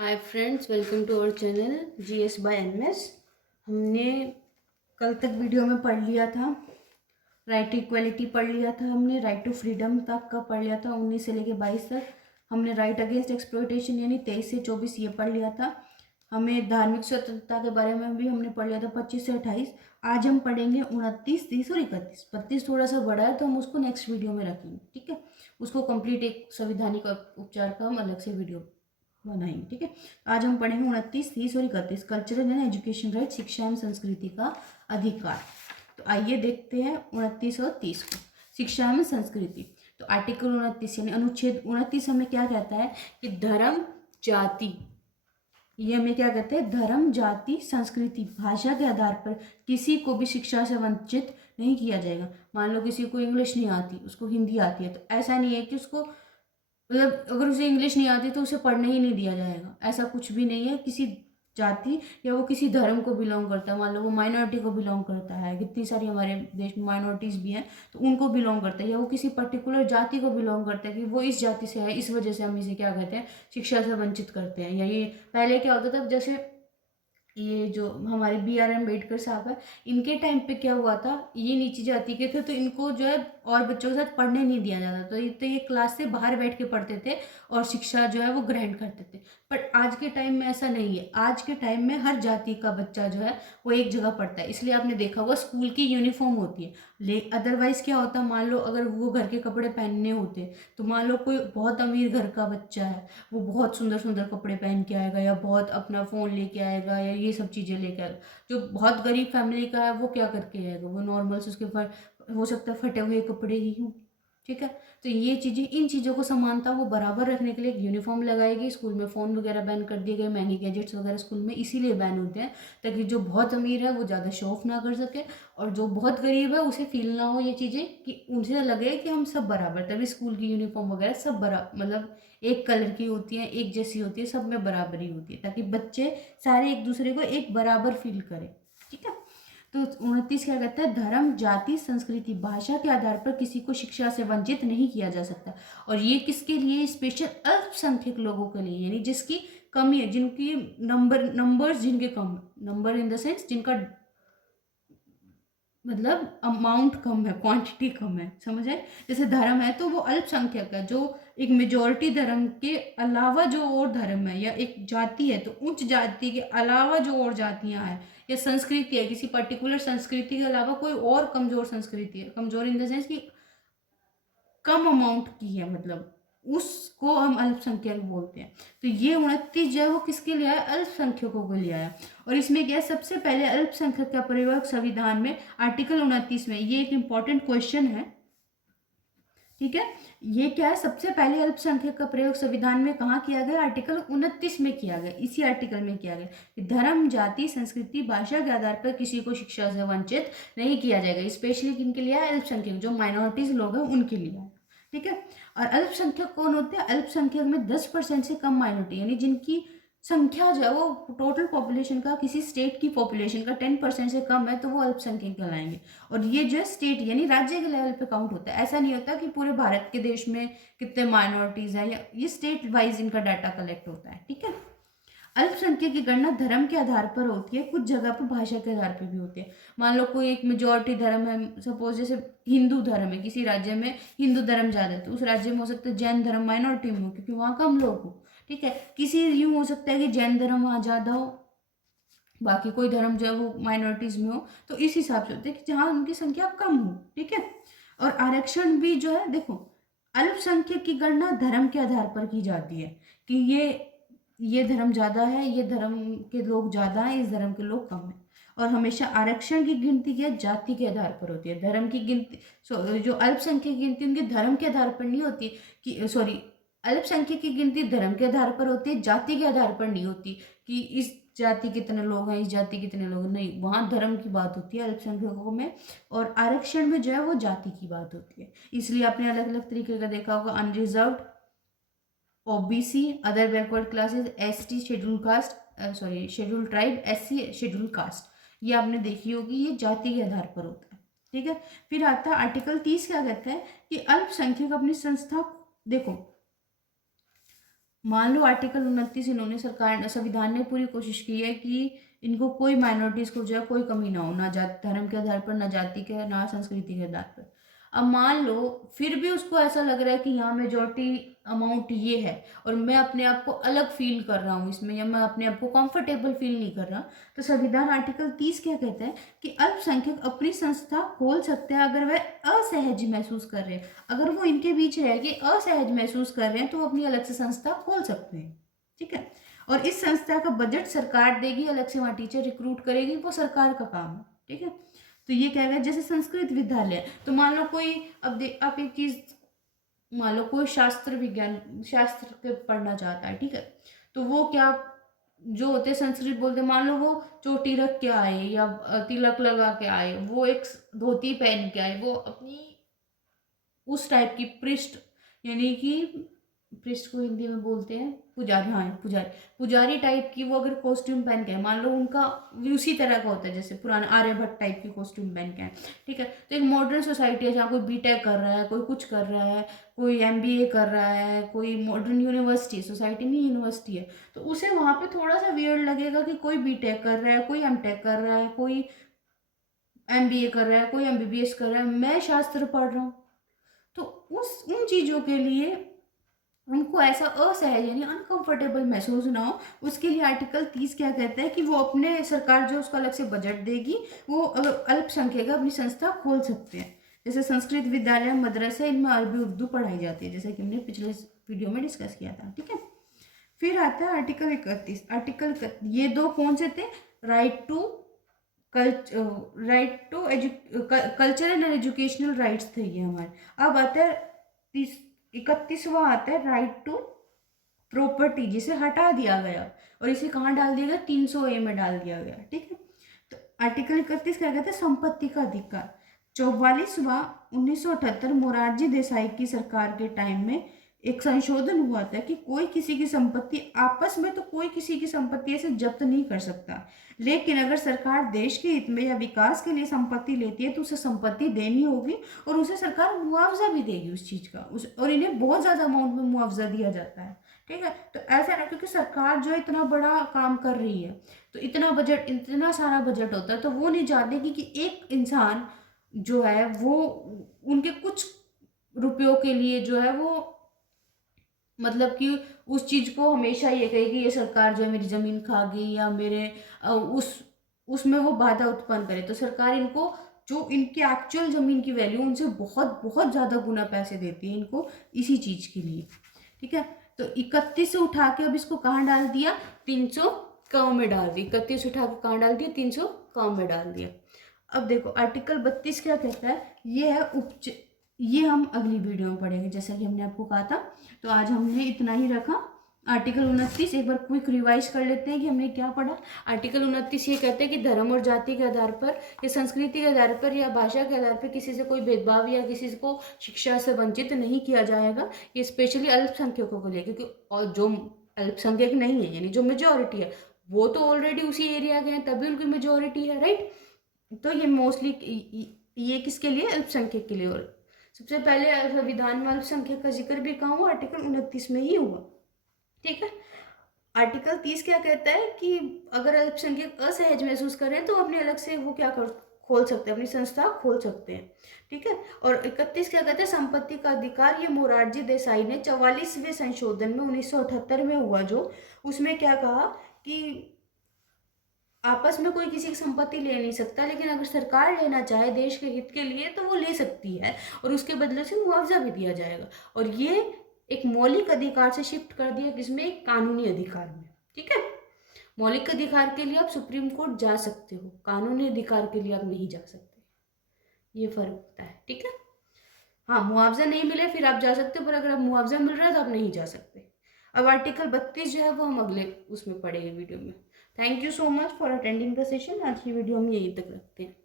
Hi friends, welcome to our channel GS by MS. हमने कल तक वीडियो में पढ़ लिया था, राइट टू इक्वलिटी पढ़ लिया था, हमने राइट टू फ्रीडम तक का पढ़ लिया था 19 से लेके 22 तक। हमने राइट अगेंस्ट एक्सप्लॉयटेशन यानी 23 से 24 ये पढ़ लिया था। हमें धार्मिक स्वतंत्रता के बारे में भी हमने पढ़ लिया था 25 से 28। आज हम पढ़ेंगे 29, 30 और 31। 32 थोड़ा सा बड़ा है तो हम उसको नेक्स्ट वीडियो में रखेंगे, ठीक है। उसको कंप्लीट एक संवैधानिक उपचार का हम अलग से वीडियो बनाएंगे, ठीक है। आज हम पढ़ेंगे 29, 30 और 31, कल्चरल एंड एजुकेशन राइट, शिक्षा एवं संस्कृति का अधिकार। तो आइए देखते हैं 29 और 30 को। शिक्षा एवं संस्कृति, तो आर्टिकल 29 यानी अनुच्छेद 29 हमें क्या कहता है कि धर्म, जाति, ये हमें क्या कहते हैं, धर्म, जाति, संस्कृति, भाषा के आधार पर किसी को भी शिक्षा से वंचित नहीं किया जाएगा। मान लो किसी को इंग्लिश नहीं आती, उसको हिंदी आती है, तो ऐसा नहीं है कि उसको मतलब अगर उसे इंग्लिश नहीं आती तो उसे पढ़ने ही नहीं दिया जाएगा, ऐसा कुछ भी नहीं है। किसी जाति या वो किसी धर्म को बिलोंग करता है, मान लो वो माइनॉरिटी को बिलोंग करता है, कितनी सारी हमारे देश में माइनॉरिटीज भी हैं, तो उनको बिलोंग करता है, या वो किसी पर्टिकुलर जाति को बिलोंग करता है कि वो इस जाति से है, इस वजह से हम इसे क्या कहते हैं, शिक्षा से वंचित करते हैं। या ये पहले क्या होता था, जैसे ये जो हमारे BR अम्बेडकर साहब है, इनके टाइम पे क्या हुआ था, ये नीची जाति के थे तो इनको जो है और बच्चों के साथ पढ़ने नहीं दिया जाता, तो ये क्लास से बाहर बैठ के पढ़ते थे और शिक्षा जो है वो ग्रहण करते थे। बट आज के टाइम में ऐसा नहीं है। आज के टाइम में हर जाति का बच्चा जो है वो एक जगह पढ़ता है, इसलिए आपने देखा होगा स्कूल की यूनिफॉर्म होती है। ले अदरवाइज क्या होता, मान लो अगर वो घर के कपड़े पहनने होते, तो मान लो कोई बहुत अमीर घर का बच्चा है, वो बहुत सुंदर सुंदर कपड़े पहन के आएगा, या बहुत अपना फ़ोन लेके आएगा, या ये सब चीज़ें लेके आएगा। जो बहुत गरीब फैमिली का है वो क्या करके आएगा, वो नॉर्मल से उसके हो सकता है फटे हुए कपड़े ही हों, ठीक है। तो ये चीज़ें, इन चीज़ों को समानता वो बराबर रखने के लिए एक यूनिफॉर्म लगाएगी। स्कूल में फ़ोन वगैरह बैन कर दिए गए, महंगे गैजेट्स वगैरह स्कूल में इसीलिए बैन होते हैं ताकि जो बहुत अमीर है वो ज़्यादा शो ऑफ ना कर सके, और जो बहुत गरीब है उसे फील ना हो ये चीज़ें, कि उनसे लगे कि हम सब बराबर। तभी स्कूल की यूनिफॉर्म वगैरह सब बराबर, मतलब एक कलर की होती है, एक जैसी होती है, सब में बराबरी होती है, ताकि बच्चे सारे एक दूसरे को एक बराबर फील करें, ठीक है। तो 29 क्या कहता है, धर्म, जाति, संस्कृति, भाषा के आधार पर किसी को शिक्षा से वंचित नहीं किया जा सकता। और ये किसके लिए, स्पेशल अल्पसंख्यक लोगों के लिए, यानी जिसकी कमी है, जिनकी नंबर्स जिनके कम, नंबर इन द सेंस जिनका मतलब अमाउंट कम है, क्वांटिटी कम है, समझ आए। जैसे धर्म है तो वो अल्पसंख्यक है, जो एक मेजोरिटी धर्म के अलावा जो और धर्म है, या एक जाति है तो उच्च जाति के अलावा जो और जातियां हैं, या संस्कृति है, किसी पर्टिकुलर संस्कृति के अलावा कोई और कमजोर संस्कृति है, कमजोर इन द सेंस कि कम अमाउंट की है, मतलब उसको हम अल्पसंख्यक बोलते हैं। तो ये 29 जो है वो किसके लिए आया, अल्पसंख्यकों के लिए आया। और इसमें क्या है, सबसे पहले अल्पसंख्यक का प्रयोग संविधान में आर्टिकल 29 में, ये एक इंपॉर्टेंट क्वेश्चन है, ठीक है। ये क्या है, सबसे पहले अल्पसंख्यक का प्रयोग संविधान में कहाँ किया गया, आर्टिकल 29 में किया गया, इसी आर्टिकल में किया गया कि धर्म, जाति, संस्कृति, भाषा के आधार पर किसी को शिक्षा से वंचित नहीं किया जाएगा। स्पेशली किनके लिए, अल्पसंख्यक जो माइनॉरिटीज लोग हैं उनके लिए, ठीक है। और अल्पसंख्यक कौन होते हैं, अल्पसंख्यक में 10% से कम माइनॉरिटी, यानी जिनकी संख्या जो है वो टोटल पॉपुलेशन का, किसी स्टेट की पॉपुलेशन का 10% से कम है, तो वो अल्पसंख्यक कहलाएंगे। और ये जो है स्टेट यानी राज्य के लेवल पे काउंट होता है। ऐसा नहीं होता कि पूरे भारत के देश में कितने माइनॉरिटीज हैं, या ये स्टेट वाइज इनका डाटा कलेक्ट होता है, ठीक है। अल्पसंख्यक की गणना धर्म के आधार पर होती है, कुछ जगह पर भाषा के आधार पर भी होती है। मान लो कोई एक मेजोरिटी धर्म है, सपोज जैसे हिंदू धर्म है, किसी राज्य में हिंदू धर्म ज्यादा है, तो उस राज्य में हो सकता है जैन धर्म माइनॉरिटी में हो, क्योंकि वहाँ कम लोग हो, ठीक है। किसी यूं हो सकता है कि जैन धर्म वहाँ ज्यादा हो, बाकी कोई धर्म जो है वो माइनॉरिटीज में हो, तो इस हिसाब से होता है कि जहाँ उनकी संख्या कम हो, ठीक है। और आरक्षण भी जो है, देखो अल्पसंख्यक की गणना धर्म के आधार पर की जाती है, कि ये धर्म ज्यादा है, ये धर्म के लोग ज्यादा हैं, इस धर्म के लोग कम हैं। और हमेशा आरक्षण की गिनती क्या, जाति के आधार पर होती है। धर्म की गिनती, जो अल्पसंख्यक की गिनती उनके धर्म के आधार पर नहीं होती, कि सॉरी, अल्पसंख्यक की गिनती धर्म के आधार पर होती है, जाति के आधार पर नहीं होती, कि इस जाति कितने लोग हैं, इस जाति कितने लोग, नहीं, वहाँ धर्म की बात होती है अल्पसंख्यकों में। और आरक्षण में जो है वो जाति की बात होती है। इसलिए आपने अलग अलग तरीके का देखा होगा, unreserved, OBC, other backward classes, ST, schedule caste, sorry schedule tribe, SC, schedule caste, ये आपने देखी होगी, ये जाति के आधार पर होता है, ठीक है। फिर आता है आर्टिकल 30, क्या कहता है कि अल्पसंख्यक अपनी संस्था, देखो मान लो आर्टिकल 29 इन्होंने सरकार संविधान ने पूरी कोशिश की है कि इनको कोई माइनॉरिटीज को जो है कोई कमी ना हो, ना जाति धर्म के आधार पर, ना जाति के, ना संस्कृति के आधार पर। अब मान लो फिर भी उसको ऐसा लग रहा है कि यहाँ मेजोरिटी अमाउंट ये है और मैं अपने आप को अलग फील कर रहा हूँ इसमें, या मैं अपने आप को कंफर्टेबल फील नहीं कर रहा, तो संविधान आर्टिकल 30 क्या कहता है कि अल्पसंख्यक अपनी संस्था खोल सकते हैं अगर वह असहज महसूस कर रहे हैं। अगर वो इनके बीच रह के असहज महसूस कर रहे हैं तो वो अपनी अलग से संस्था खोल सकते हैं। ठीक है, और इस संस्था का बजट सरकार देगी, अलग से वहाँ टीचर रिक्रूट करेगी, वो सरकार का काम है। ठीक है, तो ये कह रहे हैं जैसे संस्कृत विद्यालय, तो मान लो कोई, अब आप एक चीज मान लो कोई शास्त्र विज्ञान शास्त्र के पढ़ना चाहता है, ठीक है, तो वो क्या जो होते हैं संस्कृत बोलते, मान लो वो चोटी रख के आए या तिलक लगा के आए, वो एक धोती पहन के आए, वो अपनी उस टाइप की पृष्ठ, यानी कि पृष्ठ को हिंदी में बोलते हैं पुजारी, हाँ पुजारी, पुजारी टाइप की वो अगर कॉस्ट्यूम पहन के है, मान लो उनका उसी तरह का होता है जैसे पुराना आर्यभट्ट टाइप की कॉस्ट्यूम पहन के है, ठीक है, तो एक मॉडर्न सोसाइटी है जहाँ कोई बीटेक कर रहा है, कोई कुछ कर रहा है, कोई एमबीए कर रहा है, कोई मॉडर्न यूनिवर्सिटी है, सोसाइटी नहीं यूनिवर्सिटी है, तो उसे वहाँ पे थोड़ा सा वियर्ड लगेगा कि कोई बीटेक कर रहा है, कोई एमटेक कर रहा है, कोई एमबीए कर रहा है, कोई एमबीबीएस कर रहा है, मैं शास्त्र पढ़ रहा हूँ। तो उन चीज़ों के लिए उनको ऐसा असहज यानी अनकंफर्टेबल महसूस ना हो, उसके लिए आर्टिकल 30 क्या कहता है कि वो अपने सरकार जो उसको अलग से बजट देगी, वो अल्पसंख्यक अपनी संस्था खोल सकते हैं। जैसे संस्कृत विद्यालय, मदरसे, इनमें अरबी उर्दू पढ़ाई जाती है, जैसे कि हमने पिछले वीडियो में डिस्कस किया था। ठीक है, फिर आता है आर्टिकल 31। आर्टिकल ये दो कौन से थे, right to cultural and educational rights थे ये हमारे। अब आता है 31वां आता है राइट टू प्रॉपर्टी, जिसे हटा दिया गया और इसे कहाँ डाल दिया गया, 300A में डाल दिया गया। ठीक है, तो आर्टिकल 31 क्या कहते हैं, संपत्ति का अधिकार। 44वां 1978 मोरारजी देसाई की सरकार के टाइम में एक संशोधन हुआ था कि कोई किसी की संपत्ति आपस में तो कोई किसी की संपत्ति ऐसे जब्त नहीं कर सकता, लेकिन अगर सरकार देश के हित में या विकास के लिए संपत्ति लेती है तो उसे संपत्ति देनी होगी और उसे सरकार मुआवजा भी देगी उस चीज का, और इन्हें बहुत ज्यादा अमाउंट में मुआवजा दिया जाता है। ठीक है, तो ऐसा ना, क्योंकि सरकार जो इतना बड़ा काम कर रही है तो इतना बजट, इतना सारा बजट होता है, तो वो नहीं चाहते कि एक इंसान जो है वो उनके कुछ रुपयों के लिए जो है वो मतलब कि उस चीज को हमेशा ये कहे कि ये सरकार जो है मेरी जमीन खा गई या मेरे उसमें वो बाधा उत्पन्न करे, तो सरकार इनको जो इनकी एक्चुअल जमीन की वैल्यू उनसे बहुत बहुत ज्यादा गुना पैसे देती है इनको इसी चीज के लिए। ठीक है, तो 31 से उठा के अब इसको कहाँ डाल दिया, 300 काम में डाल दिया। 31 उठा के कहाँ डाल दिया, 300 काम में डाल दिया। अब देखो आर्टिकल 32 क्या कहता है, ये है ये हम अगली वीडियो में पढ़ेंगे जैसा कि हमने आपको कहा था। तो आज हमने इतना ही रखा। आर्टिकल 29 एक बार क्विक रिवाइज कर लेते हैं कि हमने क्या पढ़ा। आर्टिकल 29 ये कहते हैं कि धर्म और जाति के आधार पर या संस्कृति के आधार पर या भाषा के आधार पर किसी से कोई भेदभाव या किसी को शिक्षा से वंचित नहीं किया जाएगा। ये स्पेशली अल्पसंख्यकों को लेकर, क्योंकि और जो अल्पसंख्यक नहीं है यानी जो मेजोरिटी है वो तो ऑलरेडी उसी एरिया के हैं तभी उनकी मेजोरिटी है, राइट। तो ये मोस्टली ये किसके लिए, अल्पसंख्यक के लिए। और सबसे पहले संविधान में अल्पसंख्यक का जिक्र भी कहाँ हुआ, आर्टिकल 29 में ही हुआ। ठीक है, आर्टिकल 30 क्या कहता है कि अगर अल्पसंख्यक असहज महसूस करें तो अपने अलग से वो क्या कर खोल सकते हैं, अपनी संस्था खोल सकते हैं। ठीक है, और 31 क्या कहते हैं, संपत्ति का अधिकार। ये मोरारजी देसाई ने 44वें संशोधन में 1978 में हुआ जो, उसमें क्या कहा कि आपस में कोई किसी की संपत्ति ले नहीं सकता, लेकिन अगर सरकार लेना चाहे देश के हित के लिए तो वो ले सकती है और उसके बदले से मुआवजा भी दिया जाएगा। और ये एक मौलिक अधिकार से शिफ्ट कर दिया किसमें, एक कानूनी अधिकार में। ठीक है, मौलिक अधिकार के लिए आप सुप्रीम कोर्ट जा सकते हो, कानूनी अधिकार के लिए आप नहीं जा सकते, ये फर्क होता है। ठीक है, हाँ मुआवजा नहीं मिले फिर आप जा सकते हो, पर अगर आप मुआवजा मिल रहा है तो आप नहीं जा सकते। अब आर्टिकल 32 जो है वो हम अगले उसमें पढ़ेंगे वीडियो में। Thank you so much for attending the session. आज की वीडियो हम यहीं तक रखते हैं।